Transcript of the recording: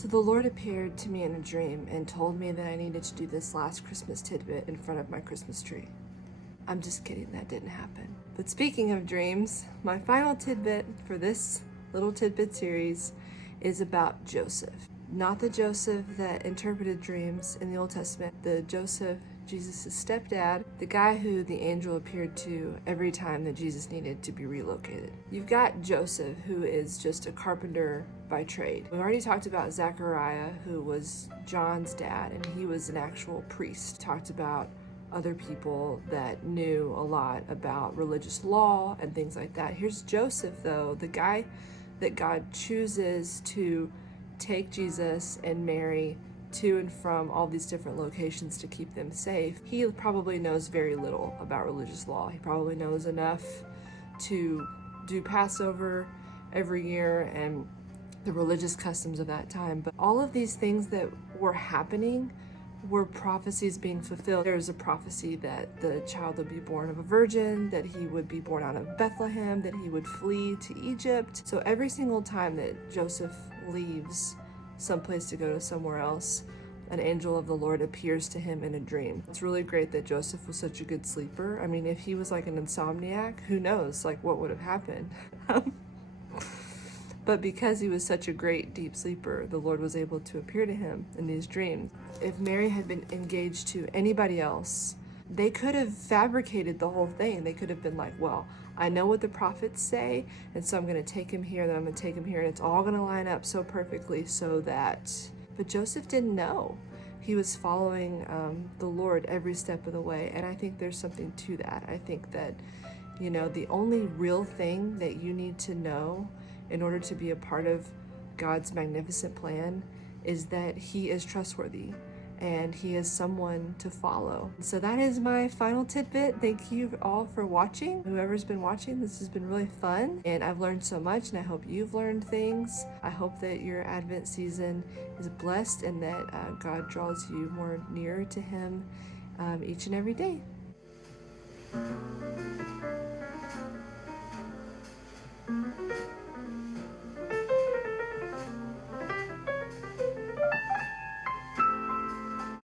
So the Lord appeared to me in a dream and told me that I needed to do this last Christmas tidbit in front of my Christmas tree. I'm just kidding, that didn't happen. But speaking of dreams, my final tidbit for this little tidbit series is about Joseph. Not the Joseph that interpreted dreams in the Old Testament, the Joseph, Jesus' stepdad, the guy who the angel appeared to every time that Jesus needed to be relocated. You've got Joseph, who is just a carpenter by trade. We already talked about Zechariah, who was John's dad, and he was an actual priest. Talked about other people that knew a lot about religious law and things like that. Here's Joseph, though, the guy that God chooses to take Jesus and Mary to and from all these different locations to keep them safe. He probably knows very little about religious law. He probably knows enough to do Passover every year and the religious customs of that time. But all of these things that were happening were prophecies being fulfilled. There's a prophecy that the child would be born of a virgin, that he would be born out of Bethlehem, that he would flee to Egypt. So every single time that Joseph leaves someplace to go to somewhere else, an angel of the Lord appears to him in a dream. It's really great that Joseph was such a good sleeper. I mean, if he was like an insomniac, who knows like what would have happened. But because he was such a great deep sleeper, the Lord was able to appear to him in these dreams. If Mary had been engaged to anybody else, they could have fabricated the whole thing. They could have been like, well, I know what the prophets say, and so I'm going to take him here, then I'm going to take him here, and it's all going to line up so perfectly so that... But Joseph didn't know. He was following the Lord every step of the way, and I think there's something to that. I think that, the only real thing that you need to know in order to be a part of God's magnificent plan is that he is trustworthy and he is someone to follow. So that is my final tidbit. Thank you all for watching. Whoever's been watching, this has been really fun and I've learned so much, and I hope you've learned things. I hope that your Advent season is blessed and that God draws you more near to him each and every day.